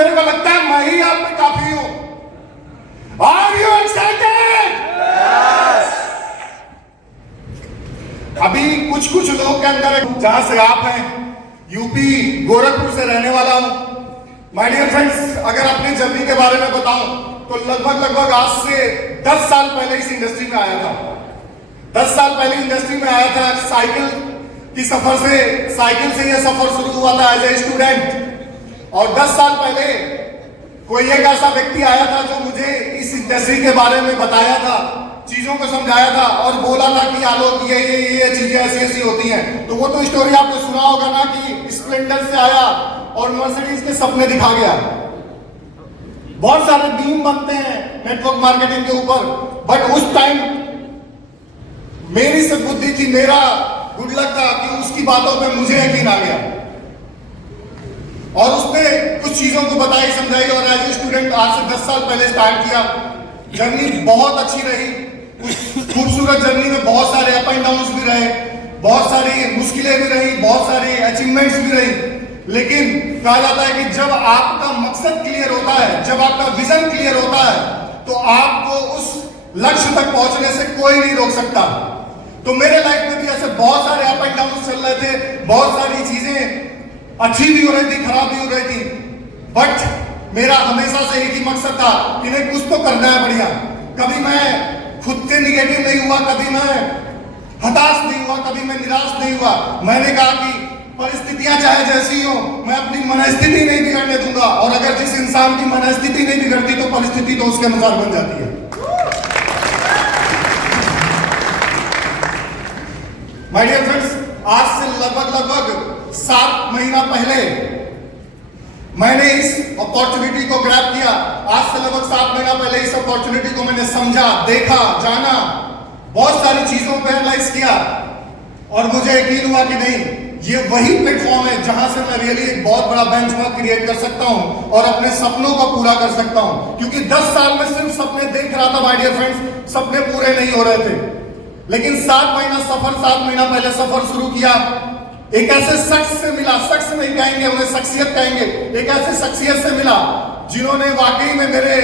मेरे को लगता है मैं ही आप में काफी हूं। Are you excited? अभी कुछ लोगों के अंदर, जहां से आप हैं, यूपी गोरखपुर से रहने वाला हूं। माय डियर फ्रेंड्स, अगर अपनी जर्नी के बारे में बताऊं तो लगभग आज से 10 साल पहले इस इंडस्ट्री में आया था। 10 साल पहले इंडस्ट्री में आया था। साइकिल से यह सफर शुरू हुआ था एज ए स्टूडेंट। और 10 साल पहले कोई एक ऐसा व्यक्ति आया था जो मुझे इस इंडस्ट्री के बारे में बताया था, चीजों को समझाया था और बोला था कि आलोक ये चीजें ऐसी होती हैं। तो वो तो स्टोरी आपने सुना होगा ना कि स्प्लेंडर से आया और मर्सिडीज के सपने दिखा गया। बहुत सारे बीम बनते हैं नेटवर्क मार्केटिंग के ऊपर, बट उस टाइम मेरी सद्बुद्धि थी, मेरा गुड लक था कि उसकी बातों पे मुझे यकीन आ गया और उसने कुछ चीजों को बताई, समझाई और एज ए स्टूडेंट आज से 10 साल पहले स्टार्ट किया। जर्नी बहुत अच्छी रही। उस खूबसूरत जर्नी में बहुत सारे अप एंड डाउन्स भी रहे, बहुत सारी मुश्किलें भी रही, बहुत सारी अचीवमेंट्स भी रही। लेकिन कहा जाता है कि जब आपका मकसद क्लियर होता है, जब आपका विजन क्लियर होता है, तो आपको उस लक्ष्य तक पहुंचने से कोई नहीं रोक सकता। तो मेरे लाइफ में भी ऐसे बहुत सारे अप एंड डाउन चल रहे थे, बहुत सारी चीजें अच्छी भी हो रही थी, खराब भी हो रही थी, बट मेरा हमेशा से एक ही मकसद था कि नहीं, कुछ तो करना है बढ़िया। कभी मैं खुद से निगेटिव नहीं हुआ, कभी मैं हताश नहीं हुआ, कभी मैं निराश नहीं हुआ। मैंने कहा कि परिस्थितियां चाहे जैसी हो, मैं अपनी मनस्थिति नहीं बिगड़ने दूंगा। और अगर जिस इंसान की मनस्थिति नहीं बिगड़ती तो परिस्थिति तो उसके अनुसार बन जाती है। माय डियर फ्रेंड्स, आज से लगभग 7 महीना पहले मैंने इस अपॉर्चुनिटी को ग्रैब किया। आज से लगभग 7 महीना पहले इस अपॉर्चुनिटी को मैंने समझा, देखा, जाना, बहुत सारी चीजों पर एनालाइज किया और मुझे यकीन हुआ कि नहीं, ये वही प्लेटफॉर्म है जहां से मैं रियली एक बहुत बड़ा बेंचमार्क क्रिएट कर सकता हूं और अपने सपनों को पूरा कर सकता हूं। क्योंकि 10 साल में सिर्फ सपने देख रहा था माय डियर फ्रेंड्स, सपने पूरे नहीं हो रहे थे। लेकिन 7 महीना पहले सफर शुरू किया। एक ऐसे शख्स से मिला, शख्स नहीं कहेंगे उन्हें, शख्सियत कहेंगे। एक ऐसे शख्सियत से मिला जिन्होंने वाकई में मेरे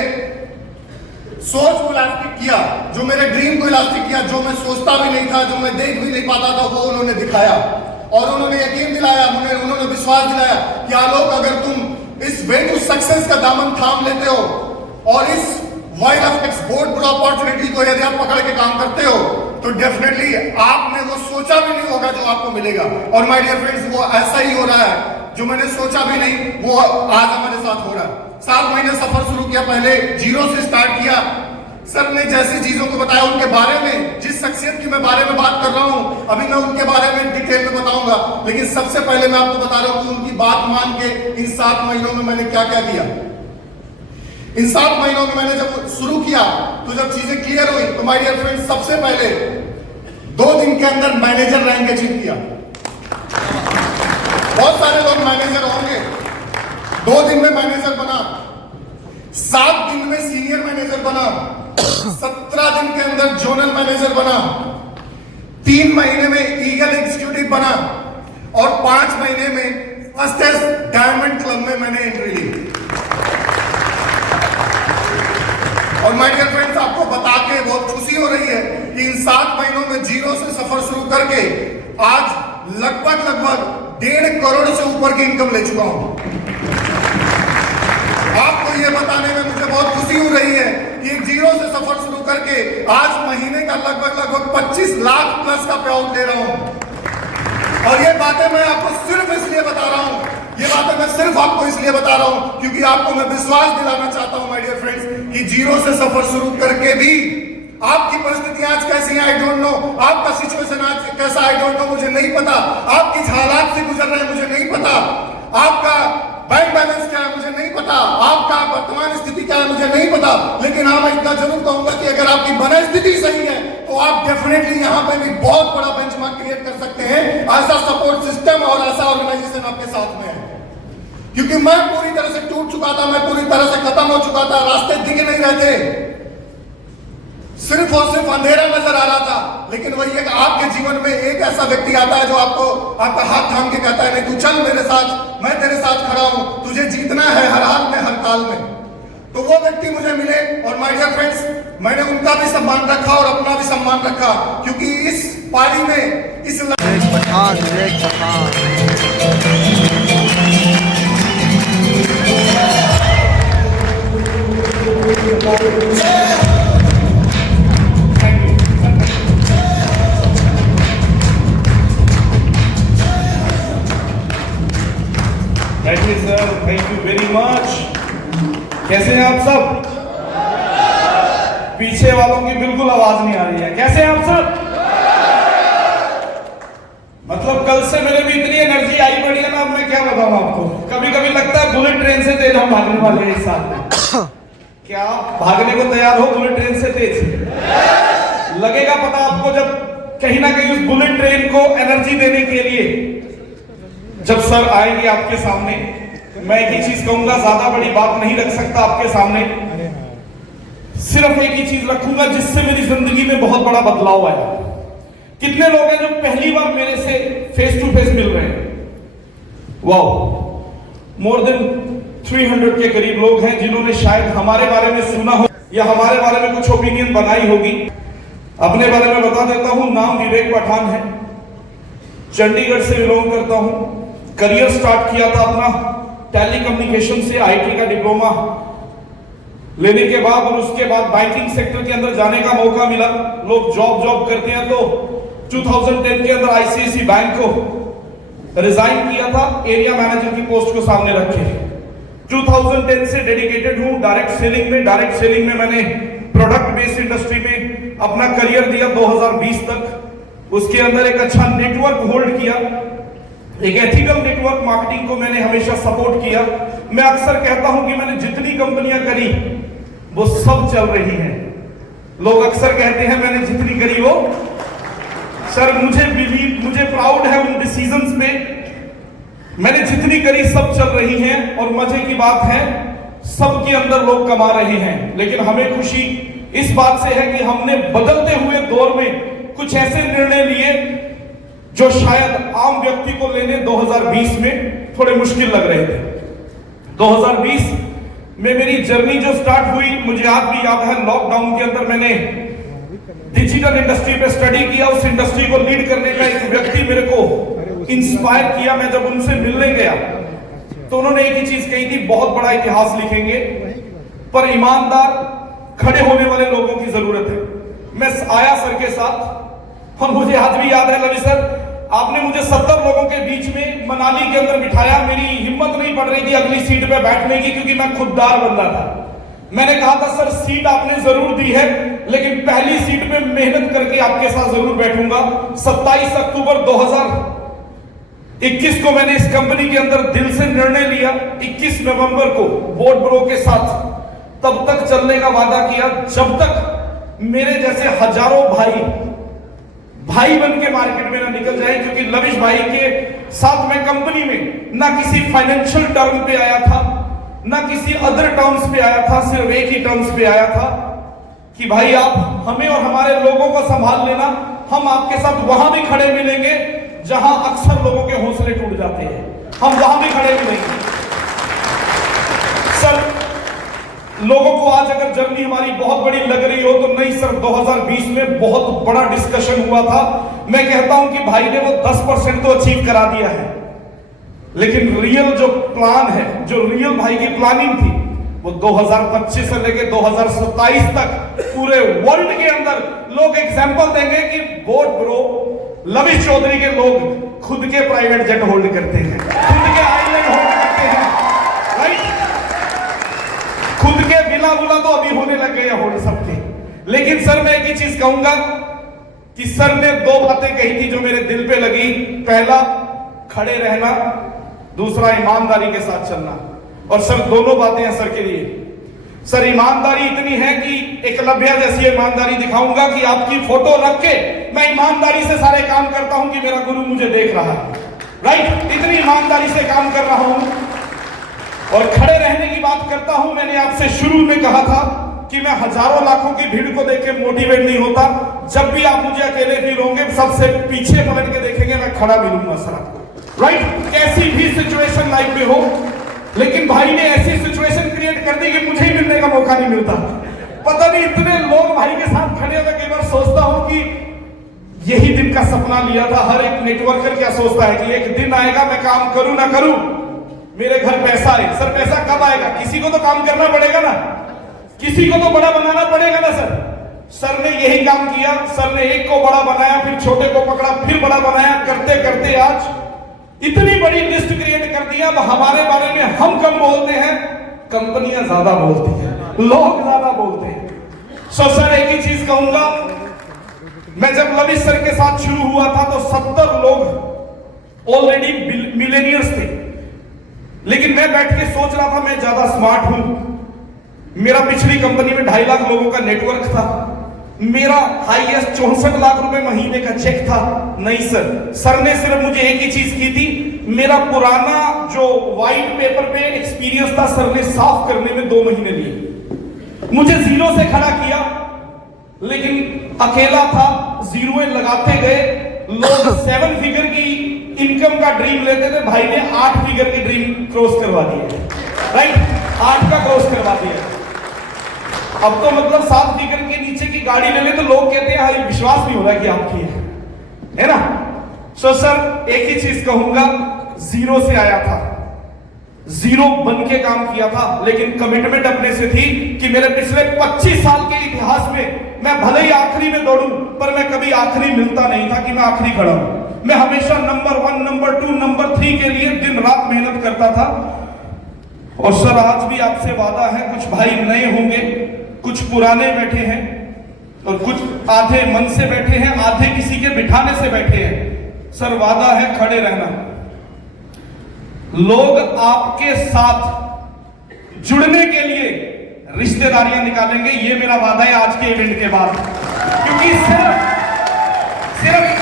सोच को इलास्टिक किया, जो मेरे ड्रीम को इलास्टिक किया, जो मैं सोचता भी नहीं था, जो मैं देख भी नहीं पाता था, वो उन्होंने दिखाया और उन्होंने यकीन दिलाया, उन्होंने विश्वास दिलाया कि आलोक, अगर तुम इस वे टू सक्सेस का दामन थाम लेते हो और इस वाइड ऑफ एक्सपोर्ट बुरा अपॉर्चुनिटी को यदि आप पकड़ के काम करते हो, तो डेफिनेटली आपने वो सोचा भी नहीं होगा जो आपको मिलेगा। और माय डियर फ्रेंड्स, वो ऐसा ही हो रहा है, जो मैंने सोचा भी नहीं वो आज हमारे साथ हो रहा है। 7 महीने सफर शुरू किया, पहले 0 से स्टार्ट किया। सर ने जैसी चीजों को बताया, उनके बारे में, जिस शख्सियत की मैं बारे में बात कर रहा हूं, अभी मैं उनके बारे में डिटेल में बताऊंगा। लेकिन सबसे पहले मैं आपको बता रहा हूं कि उनकी बात मान के इन 7 महीनों में मैंने क्या क्या किया। इन 7 महीनों में मैंने जब शुरू किया तो जब चीजें क्लियर हुई तो माय डियर फ्रेंड्स, सबसे पहले 2 दिन के अंदर मैनेजर रैंक अचीव किया। बहुत सारे लोग मैनेजर होंगे, 2 दिन में मैनेजर बना, 7 दिन में सीनियर मैनेजर बना, 17 दिन के अंदर जोनल मैनेजर बना, 3 महीने में ईगल एग्जीक्यूटिव बना और 5 महीने में फर्स्ट डायमंड क्लब में मैंने एंट्री ली। और माय डियर फ्रेंड्स, आपको बता के बहुत खुशी हो रही है कि इन 7 महीनों में 0 से सफर शुरू करके आज लगभग 1.5 करोड़ से ऊपर की इनकम ले चुका हूं। आपको ये बताने में मुझे बहुत खुशी हो रही है कि 0 से सफर शुरू करके आज महीने का लगभग 25 लाख प्लस का पे आउट ले रहा हूं। और ये बातें मैं आपको सिर्फ इसलिए बता रहा हूं, ये बातें मैं सिर्फ आपको इसलिए बता रहा हूं क्योंकि आपको मैं विश्वास दिलाना चाहता हूं माय डियर फ्रेंड्स कि 0 से सफर शुरू करके भी आपकी परिस्थितियां आज कैसी हैं आई डोंट नो, आपका सिचुएशन आज कैसा आई डोंट नो, मुझे नहीं पता, आप किस हालात से गुजर रहे हैं मुझे नहीं पता, आपका बैंक बैलेंस क्या है मुझे नहीं पता, आपका वर्तमान स्थिति क्या है मुझे नहीं पता। लेकिन हाँ, मैं इतना जरूर कहूंगा कि अगर आपकी मनस्थिति सही है तो आप डेफिनेटली यहाँ पे भी बहुत बड़ा बेंचमार्क क्रिएट कर सकते हैं। ऐसा सपोर्ट सिस्टम और ऐसा ऑर्गेनाइजेशन आपके साथ में है। क्योंकि मैं पूरी तरह से टूट चुका था, मैं पूरी तरह से खत्म हो चुका था, रास्ते दिख नहीं रहे थे, सिर्फ और सिर्फ अंधेरा नजर आ रहा था। लेकिन वही एक आपके जीवन में एक ऐसा व्यक्ति आता है जो आपको आपका हाथ थाम के कहता है नहीं तू चल मेरे साथ, मैं तेरे साथ खड़ा हूं, तुझे जीतना है हर हाल में, हर साल में। तो वो व्यक्ति मुझे मिले और माय डियर फ्रेंड्स, मैंने उनका भी सम्मान रखा और अपना भी सम्मान रखा, क्योंकि इस पारी में इस thank you sir, thank you very much. कैसे हैं आप सब? पीछे वालों की बिल्कुल आवाज नहीं आ रही है। कैसे हैं आप सब? मतलब कल से मेरे में इतनी एनर्जी आई पड़ी है ना, अब मैं क्या बताऊं आपको। कभी कभी लगता है बुलेट ट्रेन से तेज हम भागने वाले हैं इस साल में। क्या आप भागने को तैयार हो बुलेट ट्रेन से तेज? लगेगा पता आपको जब कहीं ना कहीं उस बुलेट ट्रेन को एनर्जी देने के लिए जब सर आएंगे आपके सामने। मैं एक ही चीज कहूंगा, ज्यादा बड़ी बात नहीं रख सकता आपके सामने, सिर्फ एक ही चीज रखूंगा जिससे मेरी जिंदगी में बहुत बड़ा बदलाव आया। कितने लोग हैं जो पहली बार मेरे से फेस टू फेस मिल रहे हैं? वाओ, मोर देन 300 के करीब लोग हैं जिन्होंने शायद हमारे बारे में सुना हो या हमारे बारे में कुछ ओपिनियन बनाई होगी। अपने बारे में बता देता हूं, नाम विवेक पठान है, चंडीगढ़ से बिलोंग करता हूं। करियर स्टार्ट किया था अपना टेली कम्युनिकेशन से, आईटी का डिप्लोमा लेने के बाद, और उसके बाद बैंकिंग सेक्टर के अंदर जाने का मौका मिला। लोग जॉब करते हैं, तो 2010 के अंदर आईसीआईसी बैंक को रिजाइन किया था, एरिया मैनेजर की पोस्ट को सामने रखे। 2010 से डेडिकेटेड हूं डायरेक्ट सेलिंग में। डायरेक्ट सेलिंग में मैंने प्रोडक्ट बेस्ड इंडस्ट्री में अपना करियर दिया 2020 तक। उसके अंदर एक अच्छा नेटवर्क होल्ड किया, एक एथिकल नेटवर्क मार्केटिंग को मैंने हमेशा सपोर्ट किया। मैं अक्सर कहता हूं कि मैंने जितनी कंपनियां करी वो सब चल रही हैं। लोग अक्सर कहते हैं मैंने जितनी करी वो, सर मुझे प्राउड है उन डिसीजंस में। मैंने जितनी करी सब चल रही हैं, और मजे की बात है सबके अंदर लोग कमा रहे हैं। लेकिन हमें खुशी इस बात से है कि हमने बदलते हुए दौर में कुछ ऐसे निर्णय लिए जो शायद आम व्यक्ति को लेने 2020 में थोड़े मुश्किल लग रहे थे। 2020 में मेरी जर्नी जो स्टार्ट हुई, मुझे आज भी याद है, लॉकडाउन के अंदर मैंने डिजिटल इंडस्ट्री पे स्टडी किया। उस इंडस्ट्री को लीड करने का एक व्यक्ति मेरे को इंस्पायर किया। मैं जब उनसे मिलने गया तो उन्होंने एक ही चीज कही थी, बहुत बड़ा इतिहास लिखेंगे पर ईमानदार खड़े होने वाले लोगों की जरूरत है। मैं आया सर के साथ, और मुझे आज भी याद है रवि सर, आपने मुझे 70 लोगों के बीच में मनाली के अंदर बिठाया। मेरी हिम्मत नहीं पड़ रही थी अगली सीट पे बैठने की, क्योंकि मैं खुददार बंदा था। मैंने कहा था सर सीट आपने जरूर दी है, लेकिन पहली सीट पे मेहनत करके आपके साथ जरूर बैठूंगा। 27 अक्टूबर 2021 को मैंने इस कंपनी के अंदर दिल से निर्णय लिया। 21 नवंबर को बोर्ड ब्रो के साथ तब तक चलने का वादा किया जब तक मेरे जैसे हजारों भाई बन के मार्केट में ना निकल जाए। क्योंकि लविश भाई के साथ मैं कंपनी में ना किसी फाइनेंशियल टर्म पे आया था, ना किसी अदर टर्म्स पे आया था, सिर्फ एक ही टर्म्स पे आया था कि भाई आप हमें और हमारे लोगों को संभाल लेना। हम आपके साथ वहां भी खड़े मिलेंगे जहां अक्सर लोगों के हौसले टूट जाते हैं, हम वहां भी खड़े मिलेंगे। सर लोगों को आज अगर जर्नी हमारी बहुत बड़ी लग रही हो तो नहीं सर, 2020 में बहुत बड़ा डिस्कशन हुआ था। मैं कहता हूं कि भाई ने वो 10% तो अचीव करा दिया है, लेकिन रियल जो प्लान है, जो रियल भाई की प्लानिंग थी, वो 2025 से लेके 2027 तक पूरे वर्ल्ड के अंदर लोग एग्जांपल देंगे कि बोर्ड ब्रो लविश चौधरी के लोग खुद के प्राइवेट जेट होल्ड करते हैं, खुद के आइलैंड होल्ड करते हैं, राइट? खुद के बिना बुला तो अभी होने लग गए होल्ड सबके। लेकिन सर मैं एक ही चीज कहूंगा कि सर ने 2 बातें कही थी जो मेरे दिल पे लगी। पहला, खड़े रहना, दूसरा ईमानदारी के साथ चलना। और सर दोनों बातें हैं सर के लिए। सर ईमानदारी इतनी है कि एकलव्य जैसी ईमानदारी दिखाऊंगा कि आपकी फोटो रख के मैं ईमानदारी से सारे काम करता हूं कि मेरा गुरु मुझे देख रहा है, राइट? इतनी ईमानदारी से काम कर रहा हूं। और खड़े रहने की बात करता हूं। मैंने आपसे शुरू में कहा था कि मैं हजारों लाखों की भीड़ को देख के मोटिवेट नहीं होता। जब भी आप मुझे अकेले फील होंगे, सबसे पीछे पलट के देखेंगे, मैं खड़ा मिलूंगा सर आपको, राइट? कैसी भी सिचुएशन लाइफ में हो, लेकिन भाई ने ऐसी सिचुएशन क्रिएट कर मौका नहीं मिलता। पता नहीं इतने लोग भाई के साथ खड़े होकर कई बार सोचता हूं कि यही दिन का सपना लिया था। हर एक नेटवर्कर क्या सोचता है कि एक दिन आएगा मैं काम करूं ना करूं मेरे घर पैसा आए। सर पैसा कब आएगा? किसी को तो काम करना पड़ेगा ना, किसी को तो बड़ा बनाना पड़ेगा ना सर। सर ने यही काम किया, सर ने एक को बड़ा बनाया, फिर छोटे को पकड़ा, फिर बड़ा बनाया, करते करते आज इतनी बड़ी लिस्ट क्रिएट कर दिया। अब हमारे बारे में हम कम बोलते हैं, कंपनियां ज्यादा बोलती हैं, लोग ज्यादा बोलते हैं। सो सर एक ही चीज कहूंगा, मैं जब लविश सर के साथ शुरू हुआ था तो 70 लोग ऑलरेडी मिलेनियर्स थे, लेकिन मैं बैठ के सोच रहा था मैं ज्यादा स्मार्ट हूं। मेरा पिछली कंपनी में 2.5 लाख लोगों का नेटवर्क था, मेरा हाईएस्ट 64 लाख रुपए महीने का चेक था। नहीं सर, सर ने सिर्फ मुझे एक ही चीज की थी, मेरा पुराना जो व्हाइट पेपर पे एक्सपीरियंस था सर ने साफ करने में 2 महीने लिए। मुझे जीरो से खड़ा किया, लेकिन अकेला था, जीरो लगाते गए। लोग 7 फिगर की इनकम का ड्रीम लेते थे, भाई ने 8 फिगर की ड्रीम क्रॉस करवा दिया, राइट? 8 का क्रॉस करवा दिया। अब तो मतलब 7 फिगर के नीचे की गाड़ी ले ले तो लोग कहते हैं हाँ विश्वास नहीं हो रहा कि आपकी है ना। सो सर एक ही चीज कहूंगा, जीरो से आया था, जीरो बन के काम किया था, लेकिन कमिटमेंट अपने से थी कि मेरे पिछले 25 साल के इतिहास में मैं भले ही आखिरी में दौड़ूं, पर मैं कभी आखिरी मिलता नहीं था कि मैं आखिरी खड़ा हूं। मैं हमेशा नंबर 1, नंबर 2, नंबर 3 के लिए दिन रात मेहनत करता था। और सर आज भी आपसे वादा है, कुछ भाई नए होंगे, कुछ पुराने बैठे हैं, और कुछ आधे मन से बैठे हैं, आधे किसी के बिठाने से बैठे हैं। सर वादा है खड़े रहना, लोग आपके साथ जुड़ने के लिए रिश्तेदारियां निकालेंगे, ये मेरा वादा है आज के इवेंट के बाद। क्योंकि सिर्फ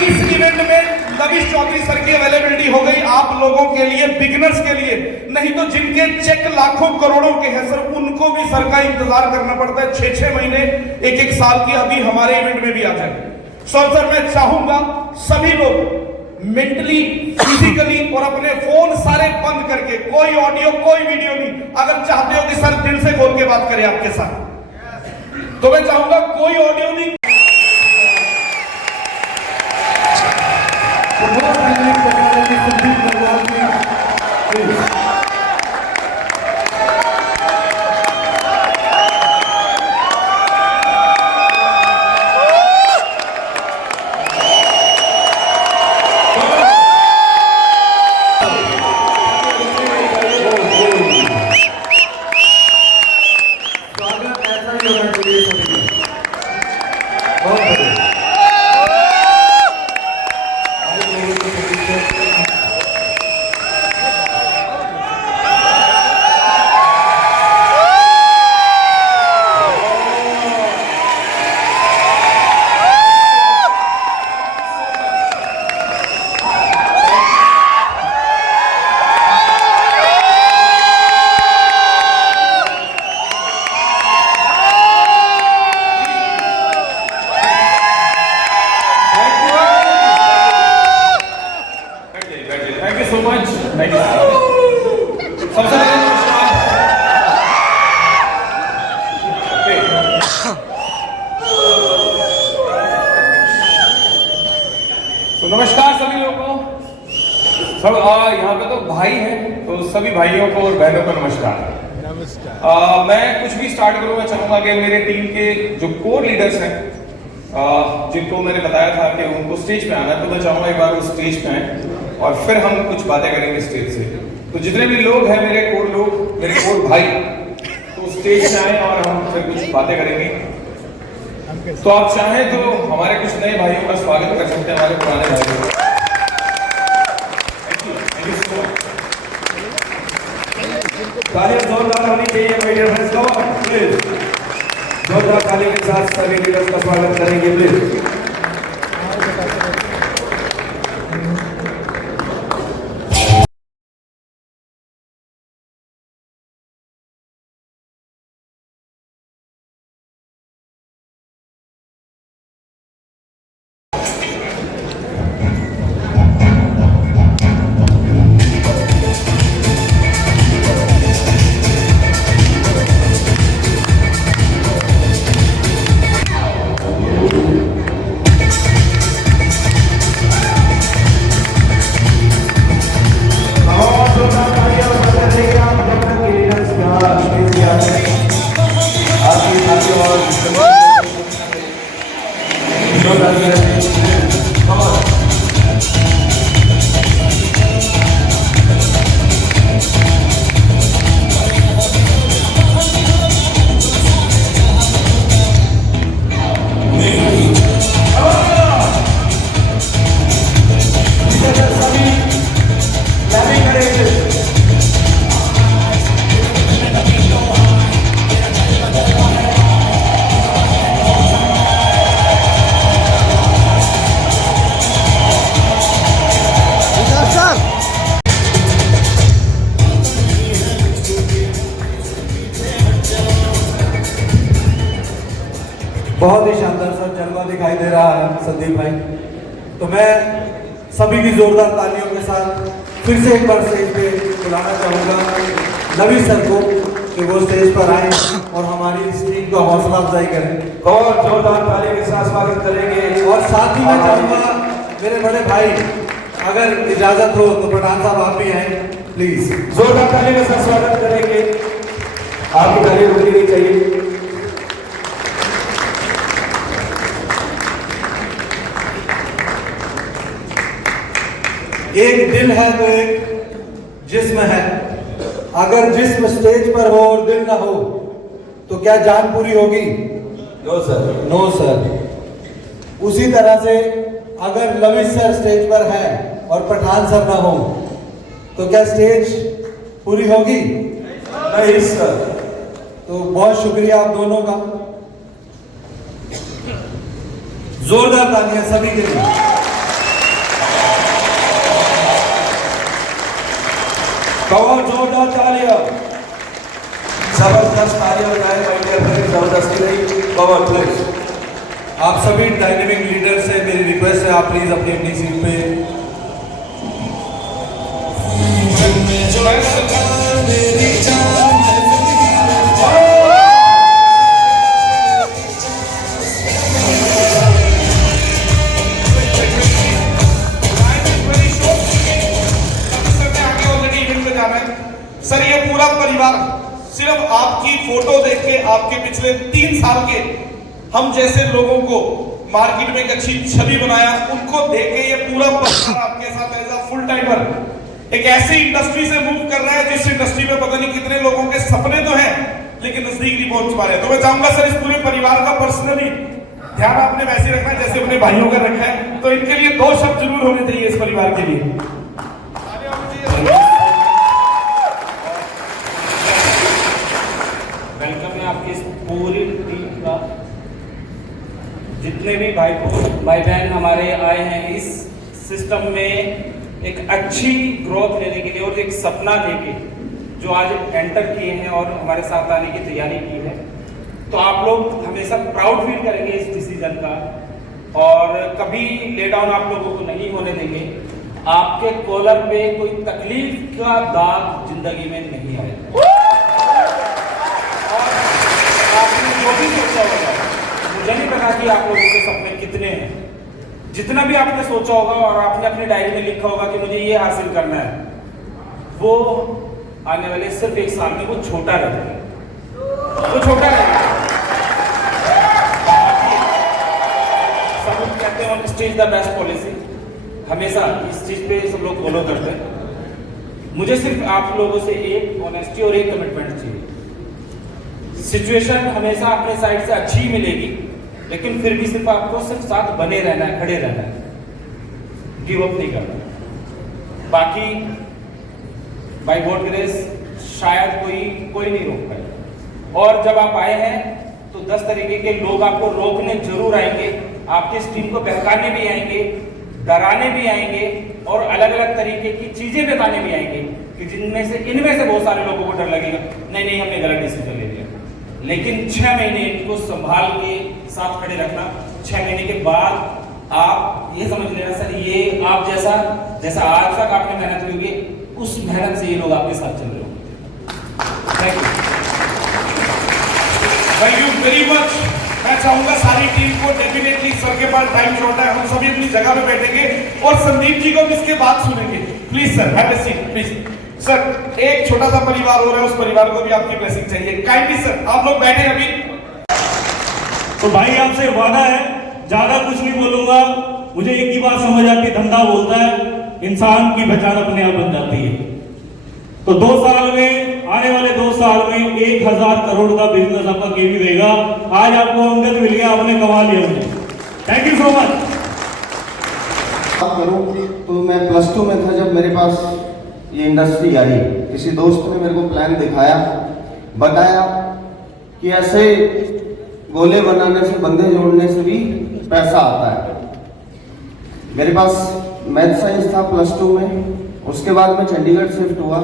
इस इवेंट में लविश चौधरी सर की अवेलेबिलिटी हो गई आप लोगों के लिए, बिगिनर्स के लिए। नहीं तो जिनके चेक लाखों करोड़ों के हैं सर, उनको भी सर का इंतजार करना पड़ता है 6-6 महीने, 1-1 साल की। अभी हमारे इवेंट में भी आ जाए। सर मैं चाहूंगा सभी लोग मेंटली, फिजिकली और अपने फोन सारे बंद करके, कोई ऑडियो कोई वीडियो नहीं, अगर चाहते हो कि सर दिल से खोल के बात करें आपके साथ, तो मैं चाहूंगा कोई ऑडियो नहीं। नमस्कार सभी लोगों को। सब यहाँ पे तो भाई हैं, तो सभी भाइयों को और बहनों को नमस्कार। मैं कुछ भी स्टार्ट करूँ, मैं चाहूँगा कि मेरे टीम के जो कोर लीडर्स हैं, जिनको मैंने बताया था कि उनको स्टेज पे आना है, तो मैं चाहूँगा एक बार वो स्टेज पे आए और फिर हम कुछ बातें करेंगे स्टेज से। तो जितने भी लोग हैं मेरे कोर लोग, मेरे कोर भाई, तो स्टेज पे आए और हम फिर कुछ बातें करेंगे। तो आप चाहें तो हमारे कुछ नए भाइयों का स्वागत कर सकते हैं, हमारे पुराने भाइयों का। तालियां जोरदार होनी चाहिए my dear friends, come on please. जोरदार ताली के साथ सभी लीडर्स का स्वागत करेंगे प्लीज। बहुत ही शानदार सर जलवा दिखाई दे रहा है संदीप भाई। तो मैं सभी की जोरदार तालियों के साथ फिर से एक बार स्टेज पे बुलाना चाहूँगा लवी सर को कि वो स्टेज पर आए और हमारी इस टीम का हौसला अफजाई करें और जोरदार ताली के साथ स्वागत करेंगे। और साथ ही मैं चाहूँगा मेरे बड़े भाई अगर इजाजत हो तो पठान साहब आप भी आए प्लीज। जोरदार ताली के साथ स्वागत करेंगे। आपकी ताली रुकनी नहीं चाहिए। एक दिल है तो एक जिस्म है, अगर जिस्म स्टेज पर हो और दिल ना हो तो क्या जान पूरी होगी? No sir. No sir. उसी तरह से अगर लविश सर स्टेज पर है और पठान सर ना हो तो क्या स्टेज पूरी होगी? नहीं सर। तो बहुत शुक्रिया आप दोनों का। जोरदार तालियां सभी के लिए। कौन जोरदार तालियां, जबरदस्त तालियां बजाए माय डियर फ्रेंड्स, जबरदस्ती नहीं, कौन प्लीज। आप सभी डायनेमिक लीडर से मेरी रिक्वेस्ट है आप प्लीज अपनी अपनी सीट पे। सर ये पूरा परिवार सिर्फ आपकी फोटो देख के आपके पिछले 3 साल के हम जैसे लोगों को मार्केट में एक अच्छी छवि बनाया, उनको देख के ये पूरा परिवार आपके साथ एज अ फुल टाइमर एक ऐसी इंडस्ट्री से मूव कर रहा है जिस इंडस्ट्री में पता नहीं कितने लोगों के सपने तो हैं लेकिन नजदीक नहीं पहुंच पा रहे। तो मैं चाहूंगा सर इस पूरे परिवार का पर्सनली ध्यान आपने वैसे रखना है जैसे अपने भाइयों का रखा है, तो इनके लिए 2 शब्द जरूर होने चाहिए इस परिवार के लिए। वेलकम है आपकी इस पूरी टीम का। जितने भी भाई बहन हमारे आए हैं इस सिस्टम में एक अच्छी ग्रोथ लेने के लिए और एक सपना लेके जो आज एंटर किए हैं और हमारे साथ आने की तैयारी की है, तो आप लोग हमेशा प्राउड फील करेंगे इस डिसीजन का और कभी ले डाउन आप लोगों को नहीं होने देंगे। आपके कॉलर पे कोई तकलीफ का दाग जिंदगी में नहीं आएगा। आपने जो भी सोचा होगा, मुझे नहीं पता कि आप लोगों के सपने कितने हैं, जितना भी आपने सोचा होगा और आपने अपनी डायरी में लिखा होगा कि मुझे ये हासिल करना है, वो आने वाले सिर्फ 1 साल में वो छोटा रह जाएगा, वो छोटा रहेगा। सब लोग कहते हैं स्टेज द बेस्ट पॉलिसी, हमेशा इस चीज पे सब लोग फॉलो करते हैं। मुझे सिर्फ आप लोगों से एक ऑनेस्टी और एक कमिटमेंट चाहिए। सिचुएशन हमेशा अपने साइड से अच्छी मिलेगी, लेकिन फिर भी सिर्फ आपको सिर्फ साथ बने रहना है, खड़े रहना है, गिव अप नहीं करना। बाकी बाय गॉड ग्रेस शायद कोई नहीं रोक पाएगा। और जब आप आए हैं तो 10 तरीके के लोग आपको रोकने जरूर आएंगे, आपकी इस टीम को बहकाने भी आएंगे, डराने भी आएंगे और अलग अलग तरीके की चीजें बताने भी आएंगे कि इनमें से बहुत सारे लोगों को डर लगेगा, नहीं हमने गलत डिसीजन ले लिया। लेकिन 6 महीने इनको संभाल के साथ खड़े रखना। 6 महीने के बाद आप ये समझ लेना सर, ये आप जैसा आज तक आपने मेहनत की होगी, उस मेहनत से ये लोग आपके साथ चल रहे होंगे। Thank you very much. मैं चाहूंगा सारी टीम को डेफिनेटली सर के पास टाइम छोटा है, हम सभी अपनी जगह पे बैठेंगे और संदीप जी को इसके बाद सुनेंगे। Please sir, have a seat please. Sir एक छोटा सा परिवार हो रहा है, उस परिवार को भी आपकी ब्लेसिंग चाहिए। काइंडली सर आप लोग बैठे अभी। तो भाई आपसे वादा है, ज्यादा कुछ नहीं बोलूंगा। मुझे एक ही बात समझ आती, धंधा बोलता है, इंसान की पहचान अपने आप बन जाती है। तो 2 साल में, आने वाले 2 साल में 1000 करोड़ का बिजनेस आपका केवी देगा। आज आपको अंगद मिल गया, आपने कमा लिया मुझे। Thank you so much. बात करूं तो मैं +2 में था जब मेरे पास ये इंडस्ट्री आई। किसी दोस्त ने मेरे को प्लान दिखाया, बताया कि ऐसे गोले बनाने से, बंदे जोड़ने से भी पैसा आता है। मेरे पास मैथ साइंस था +2 में। उसके बाद मैं चंडीगढ़ शिफ्ट हुआ।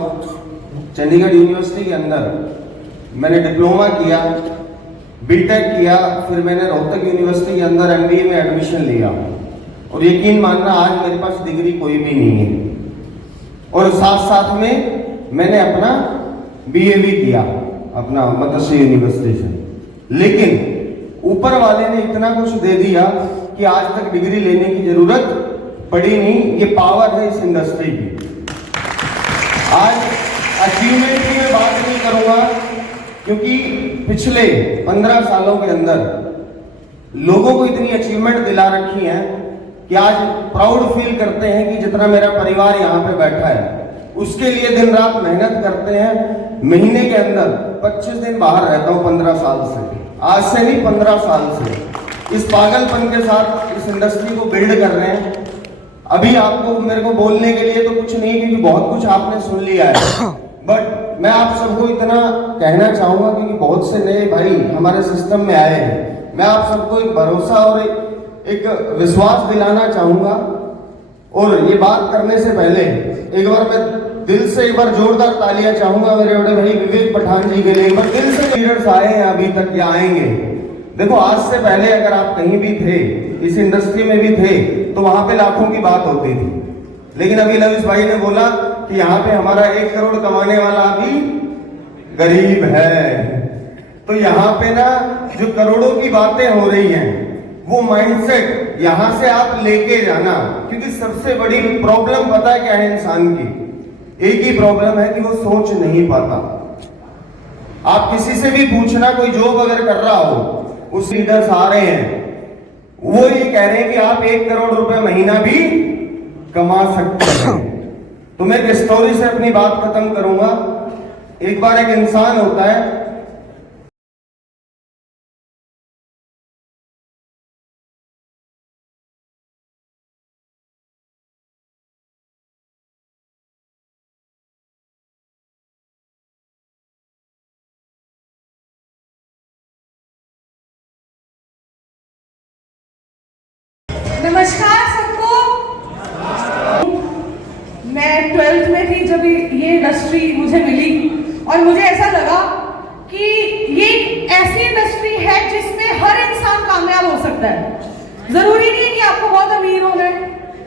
चंडीगढ़ यूनिवर्सिटी के अंदर मैंने डिप्लोमा किया, बीटेक किया, फिर मैंने रोहतक यूनिवर्सिटी के अंदर MBA में एडमिशन लिया। और यकीन मानना, आज मेरे पास डिग्री कोई भी नहीं है। और साथ साथ में मैंने अपना BA भी किया, अपना मत्स्य यूनिवर्सिटी से। लेकिन ऊपर वाले ने इतना कुछ दे दिया कि आज तक डिग्री लेने की जरूरत पड़ी नहीं। ये पावर है इस इंडस्ट्री की। आज अचीवमेंट की मैं बात नहीं करूंगा, क्योंकि पिछले 15 सालों के अंदर लोगों को इतनी अचीवमेंट दिला रखी है कि आज प्राउड फील करते हैं कि जितना मेरा परिवार यहाँ पे बैठा है, उसके लिए दिन रात मेहनत करते हैं। महीने के अंदर 25 दिन बाहर रहता हूँ 15 साल से, आज से नहीं 15 साल से। इस पागलपन के साथ इस इंडस्ट्री को बिल्ड कर रहे हैं। अभी आपको मेरे को बोलने के लिए तो कुछ नहीं, क्योंकि बहुत कुछ आपने सुन लिया है। बट मैं आप सबको इतना कहना चाहूंगा, क्योंकि बहुत से नए भाई हमारे सिस्टम में आए हैं। मैं आप सबको एक भरोसा और एक विश्वास दिलाना चाहूंगा। और ये बात करने से पहले एक बार मैं दिल से एक बार जोरदार तालियां चाहूंगा मेरे बड़े भाई विवेक पठान जी के लिए। एक बार दिल से लीडर्स आए हैं अभी तक या आएंगे। देखो, आज से पहले अगर आप कहीं भी थे, इस इंडस्ट्री में भी थे, तो वहां पे लाखों की बात होती थी। लेकिन अभी लविश भाई ने बोला कि यहाँ पे हमारा 1 करोड़ कमाने वाला अभी गरीब है। तो यहाँ पे ना जो करोड़ों की बातें हो रही हैं, वो माइंडसेट यहां से आप लेके जाना। क्योंकि सबसे बड़ी प्रॉब्लम पता है क्या है इंसान की? एक ही प्रॉब्लम है कि वो सोच नहीं पाता। आप किसी से भी पूछना, कोई जॉब अगर कर रहा हो, उस लीडर्स आ रहे हैं, वो ये कह रहे हैं कि आप 1 करोड़ रुपए महीना भी कमा सकते हैं। तो मैं एक स्टोरी से अपनी बात खत्म करूंगा। एक बार एक इंसान होता है, नमस्कार सबको। मैं 12th में थी जब ये इंडस्ट्री मुझे मिली, और मुझे ऐसा लगा कि ये एक ऐसी इंडस्ट्री है जिसमें हर इंसान कामयाब हो सकता है। जरूरी नहीं है कि आपको बहुत अमीर होना है,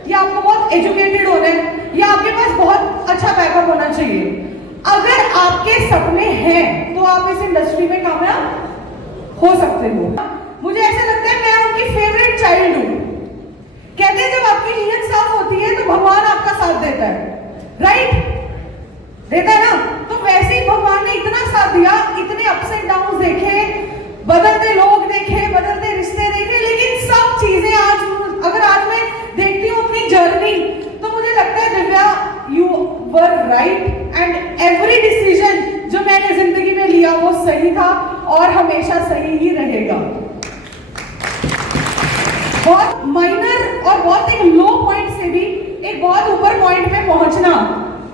या आपको बहुत एजुकेटेड होना है, या आपके पास बहुत अच्छा बैकअप होना चाहिए। अगर आपके सपने हैं तो आप इस इंडस्ट्री में कामयाब हो सकते हो। मुझे ऐसा लगता है मैं उनकी फेवरेट चाइल्ड हूँ। कहते हैं जब आपकी नीयत साफ होती है तो भगवान आपका साथ देता है, राइट? देता है ना? तो वैसे ही भगवान ने इतना साथ दिया, इतने अप्स एंड डाउन देखे, बदलते लोग देखे, बदलते रिश्ते देखे, लेकिन सब चीजें आज मैं देखती हूँ अपनी जर्नी, तो मुझे लगता है Divya, you were right and every decision जो मैंने जिंदगी में लिया वो सही था और हमेशा सही ही रहेगा। बहुत माइनर और बहुत एक लो पॉइंट से भी एक बहुत ऊपर पॉइंट पे पहुंचना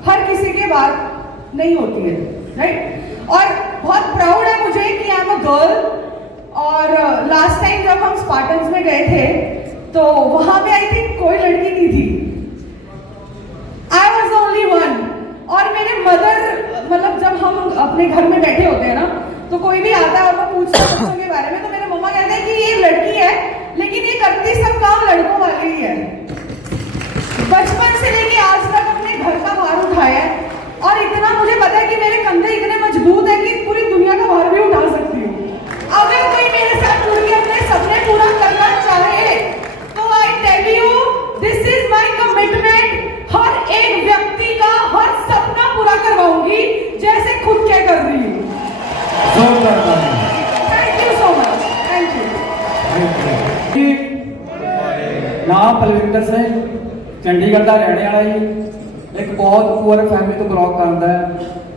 हर किसी के बात नहीं होती है, राइट? और बहुत प्राउड है मुझे कि आई एम अ गर्ल। और लास्ट टाइम जब हम स्पार्टन्स में गए थे तो वहां पे आई थिंक कोई लड़की नहीं थी, आई वॉज ओनली वन। और मेरे मदर, मतलब जब हम अपने घर में बैठे होते हैं ना, तो कोई भी आता है और वो पूछता है बच्चों के बारे में, तो मेरे मम्मा कहते हैं कि ये लड़की है लेकिन ये करती सब काम लड़कों वाले ही है। बचपन से लेके आज तक अपने घर का भार उठाया है, और इतना मुझे पता है कि मेरे कंधे इतने मजबूत है कि पूरी दुनिया का भार भी उठा सकती हूँ। अगर कोई मेरे साथ जुड़ के अपने सपने पूरा करना चाहे तो I tell you this is my commitment. हर एक व्यक्ति का हर सपना पूरा करवाऊंगी जैसे खुद के कर रही हूँ। Thank you so much, thank you. ਜੀ ਨਾਮ ਬਲਵਿੰਦਰ ਸਿੰਘ ਚੰਡੀਗੜ੍ਹ ਦਾ ਰਹਿਣੇ ਵਾਲਾ ਜੀ। ਇੱਕ ਬਹੁਤ ਪੂਅਰ ਫੈਮਿਲੀ ਤੋਂ ਬਿਲੋਂਗ ਕਰਦਾ ਹੈ।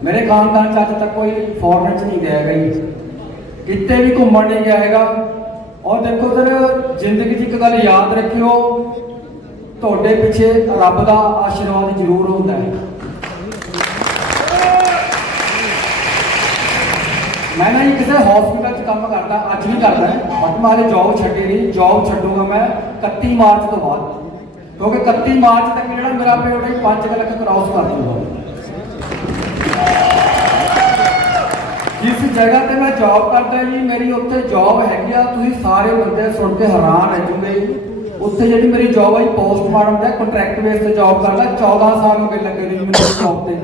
ਮੇਰੇ ਖਾਨਦਾਨ 'ਚ ਅੱਜ ਤੱਕ ਕੋਈ ਫੋਰਨ 'ਚ ਨਹੀਂ ਗਿਆ ਹੈਗਾ ਜੀ, ਕਿਤੇ ਵੀ ਘੁੰਮਣ ਨਹੀਂ ਗਿਆ ਹੈਗਾ। ਔਰ ਦੇਖੋ ਸਰ, ਜ਼ਿੰਦਗੀ 'ਚ ਇੱਕ ਗੱਲ ਯਾਦ ਰੱਖਿਓ, ਤੁਹਾਡੇ ਪਿੱਛੇ ਰੱਬ ਦਾ ਆਸ਼ੀਰਵਾਦ ਜ਼ਰੂਰ ਹੁੰਦਾ ਹੈ। ਮੈਂ ਨਾ ਜੀ ਕਿਸੇ ਹਸਪੀਟਲ 'ਚ ਕੰਮ ਕਰਦਾ, ਅੱਜ ਵੀ ਕਰਦਾ, ਬਟ ਮੈਂ ਹਾਲੇ ਜੌਬ ਛੱਡੀ ਨਹੀਂ। ਜੌਬ ਛੱਡੂਗਾ ਮੈਂ 31 ਮਾਰਚ ਤੋਂ ਬਾਅਦ, ਕਿਉਂਕਿ 31 ਮਾਰਚ ਤੱਕ ਜਿਹੜਾ ਮੇਰਾ ਪੇਡ ਹੈ 5 ਲੱਖ ਕ੍ਰਾਸ ਕਰ ਦੂਗਾ। ਜਿਸ ਜਗ੍ਹਾ ਤੇ ਮੈਂ ਜੌਬ ਕਰਦਾ ਜੀ, ਮੇਰੀ ਉੱਥੇ ਜੌਬ ਹੈਗੀ ਆ, ਤੁਸੀਂ ਸਾਰੇ ਬੰਦੇ ਸੁਣ ਕੇ ਹੈਰਾਨ ਰਹਿ ਜੂਗੇ। ਉੱਥੇ ਜਿਹੜੀ ਮੇਰੀ ਜੌਬ ਹੈ ਪੋਸਟਮਾਰਟਮ ਦਾ ਕੰਟਰੈਕਟ ਬੇਸ ਤੇ ਜੌਬ ਕਰਦਾ, 14 ਸਾਲ ਹੋ ਗਏ ਲੱਗੇ ਨੇ ਮੈਨੂੰ ਜੌਬ ਤੇ।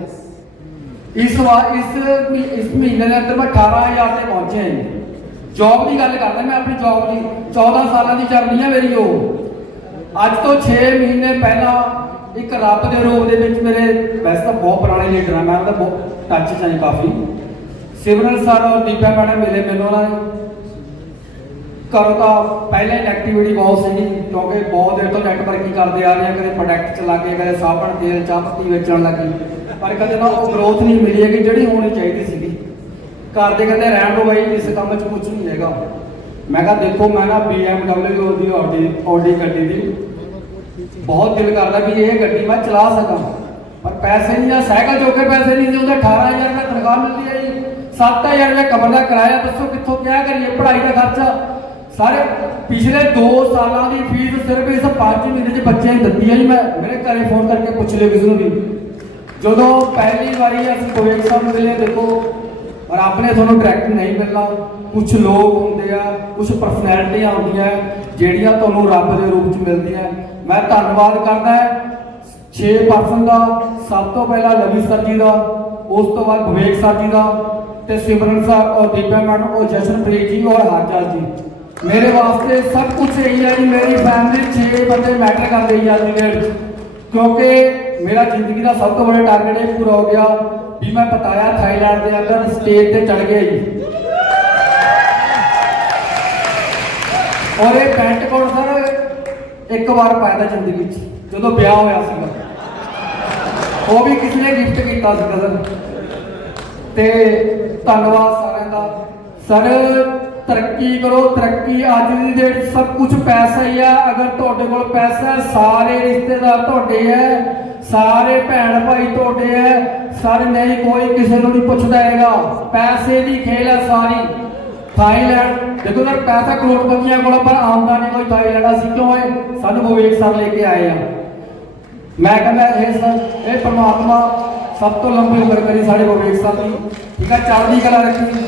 ਇਸ ਮਹੀਨੇ ਦੇ ਅੰਦਰ ਮੈਂ 18,000 ਤੇ ਪਹੁੰਚਿਆ ਜੀ। ਜੌਬ ਦੀ ਗੱਲ ਕਰਦਾ ਮੈਂ, ਆਪਣੀ ਜੌਬ ਦੀ 14 ਸਾਲਾਂ ਦੀ ਜਰਨੀ ਹੈ ਮੇਰੀ। ਉਹ ਅੱਜ ਤੋਂ 6 ਮਹੀਨੇ ਪਹਿਲਾਂ ਇੱਕ ਰੱਬ ਦੇ ਰੂਪ ਦੇ ਵਿੱਚ ਮੇਰੇ, ਵੈਸੇ ਤਾਂ ਬਹੁਤ ਪੁਰਾਣੇ ਲੀਡਰ ਆ, ਮੈਂ ਉਹਦਾ ਬਹੁਤ ਟੱਚ 'ਚ ਹਾਂ ਕਾਫੀ। ਸਿਮਰਨ ਸਰ ਔਰ ਦੀਪਾ ਮੈਡਮ ਮਿਲੇ ਮੈਨੂੰ, ਉਹਨਾਂ ਨੇ ਕਰੋ ਤਾਂ ਪਹਿਲਾਂ ਨੈਗੇਟਿਵਿਟੀ ਬਹੁਤ ਸੀਗੀ, ਕਿਉਂਕਿ ਬਹੁਤ ਦੇਰ ਤੋਂ ਨੈਟਵਰਕਿੰਗ ਕਰਦੇ ਆ ਰਹੇ ਆ, ਕਦੇ ਪ੍ਰੋਡਕਟ ਚ ਲੱਗੇ, ਕਦੇ ਸਾਬਣ ਤੇਲ ਚਾਹ ਪੱਤੀ ਵੇਚਣ ਲੱਗੀ, ਪਰ ਕਦੇ ਨਾ ਉਹ ਗਰੋਥ ਨਹੀਂ ਮਿਲੀ ਹੈਗੀ ਜਿਹੜੀ ਹੋਣੀ ਚਾਹੀਦੀ ਸੀਗੀ। ਘਰ ਦੇ ਕਹਿੰਦੇ ਰਹਿਣ ਦੋ ਬਾਈ, ਇਸ ਕੰਮ 'ਚ ਕੁਝ ਨਹੀਂ ਹੈਗਾ। ਮੈਂ ਕਿਹਾ ਦੇਖੋ, ਮੈਂ ਨਾ BMW ਦੀ ਆਡੀ ਗੱਡੀ ਦੀ ਬਹੁਤ ਦਿਲ ਕਰਦਾ ਵੀ ਇਹ ਗੱਡੀ ਮੈਂ ਚਲਾ ਸਕਾਂ, ਪਰ ਪੈਸੇ ਨਹੀਂ ਆ, ਸਾਈਕਲ ਜੋਗੇ ਪੈਸੇ ਨਹੀਂ ਸੀ। ਉਹਦਾ 18,000 ਰੁਪਏ ਤਨਖਾਹ ਮਿਲਦੀ ਹੈ ਜੀ, 7,000 ਰੁਪਏ ਕਮਰ ਦਾ ਕਿਰਾਇਆ, ਦੱਸੋ ਕਿੱਥੋਂ ਕਿਆ ਕਰੀਏ, ਪੜ੍ਹਾਈ ਦਾ ਖਰਚਾ ਸਾਰੇ। ਪਿਛਲੇ 2 ਸਾਲਾਂ ਦੀ ਫੀਸ ਸਿਰਫ ਇਸ 5 ਮਹੀਨੇ 'ਚ ਬੱਚਿਆਂ ਦੀ ਦਿੱਤੀ ਹੈ ਜੀ। ਮੈਂ ਮੇਰੇ ਘਰੇ ਫੋਨ ਕਰਕੇ ਪੁੱਛ ਲਿਓ ਕਿਸੇ ਨੂੰ ਵੀ। ਜਦੋਂ ਪਹਿਲੀ ਵਾਰੀ ਅਸੀਂ ਗੋਇਲ ਸਾਹਿਬ ਨੂੰ ਮਿਲੇ, ਦੇਖੋ ਰੱਬ ਨੇ ਤੁਹਾਨੂੰ ਡਾਇਰੈਕਟ ਨਹੀਂ ਮਿਲਣਾ, ਕੁਝ ਲੋਕ ਹੁੰਦੇ ਆ, ਕੁਝ ਪਰਸਨੈਲਿਟੀਆਂ ਹੁੰਦੀਆਂ ਜਿਹੜੀਆਂ ਤੁਹਾਨੂੰ ਰੱਬ ਦੇ ਰੂਪ 'ਚ ਮਿਲਦੀਆਂ। ਮੈਂ ਧੰਨਵਾਦ ਕਰਦਾ 6% ਦਾ, ਸਭ ਤੋਂ ਪਹਿਲਾਂ ਲਵੀ ਸਰ ਜੀ ਦਾ, ਉਸ ਤੋਂ ਬਾਅਦ ਵਿਵੇਕ ਸਰ ਜੀ ਦਾ, ਤੇ ਸਿਮਰਨ ਸਰ ਔਰ ਦੀਪਾ ਮੈਡਮ ਔਰ ਜਸ਼ਨਪ੍ਰੀਤ ਜੀ ਔਰ ਹਰਜਲ ਜੀ। ਮੇਰੇ ਵਾਸਤੇ ਸਭ ਕੁਝ ਇਹੀ ਹੈ ਜੀ। ਮੇਰੀ ਫੈਮਿਲੀ 6 ਬੰਦੇ ਮੈਟਰ ਕਰਦੇ ਜੀ ਅੱਜ ਦੀ ਡੇਟ 'ਚ, ਕਿਉਂਕਿ ਮੇਰਾ ਜ਼ਿੰਦਗੀ ਦਾ ਸਭ ਤੋਂ ਵੱਡਾ ਟਾਰਗੇਟ ਇਹ ਪੂਰਾ ਹੋ ਗਿਆ ਵੀ ਮੈਂ ਪਤਾਇਆ ਥਾਈਲੈਂਡ ਦੇ ਅੰਦਰ ਸਟੇਜ ਤੇ ਚੜ ਗਿਆ ਜੀ। ਔਰ ਇਹ ਪੈਂਟ ਕੋਟ ਸਰ ਇੱਕ ਵਾਰ ਪਾਇਆ ਤਾਂ ਜ਼ਿੰਦਗੀ 'ਚ, ਜਦੋਂ ਵਿਆਹ ਹੋਇਆ ਸੀਗਾ, ਉਹ ਵੀ ਕਿਸੇ ਨੇ ਗਿਫਟ ਕੀਤਾ ਸੀਗਾ ਸਰ। ਤੇ ਧੰਨਵਾਦ ਸਾਰਿਆਂ ਦਾ ਸਰ। ਤਰੱਕੀ ਕਰੋ, ਤਰੱਕੀ ਅੱਜ ਦੀ ਡੇਟ ਸਭ ਕੁਝ ਪੈਸਾ ਹੀ ਆ। ਅਗਰ ਤੁਹਾਡੇ ਕੋਲ ਪੈਸਾ ਹੈ, ਸਾਰੇ ਰਿਸ਼ਤੇਦਾਰ ਤੁਹਾਡੇ ਹੈ, ਸਾਰੇ ਭੈਣ ਭਾਈ ਤੁਹਾਡੇ ਹੈ, ਸਾਰੇ ਨਹੀਂ, ਕੋਈ ਕਿਸੇ ਨੂੰ ਨਹੀਂ ਪੁੱਛਦਾ ਹੈਗਾ। ਪੈਸੇ ਦੀ ਖੇਲ ਹੈ ਸਾਰੀ। ਥਾਈਲੈਂਡ ਦੇਖੋ ਸਰ, ਪੈਸਾ ਕਰੋੜਪਤੀਆਂ ਕੋਲ, ਪਰ ਆਮਦਨੀ ਕੋਈ ਥਾਈਲੈਂਡ ਅਸੀਂ ਕਿਉਂ ਹੈ? ਸਾਨੂੰ ਵਿਵੇਕ ਸਰ ਲੈ ਕੇ ਆਏ ਆ। ਮੈਂ ਕਹਿੰਦਾ ਇਹ ਸਰ, ਇਹ ਪਰਮਾਤਮਾ ਸਭ ਤੋਂ ਲੰਬੀ ਉਮਰ ਕਰੀ ਸਾਡੇ ਵਿਵੇਕ ਸਰ ਦੀ, ਠੀਕ ਹੈ, ਚੜ੍ਹਦੀ ਕਲਾ ਰੱਖੀ।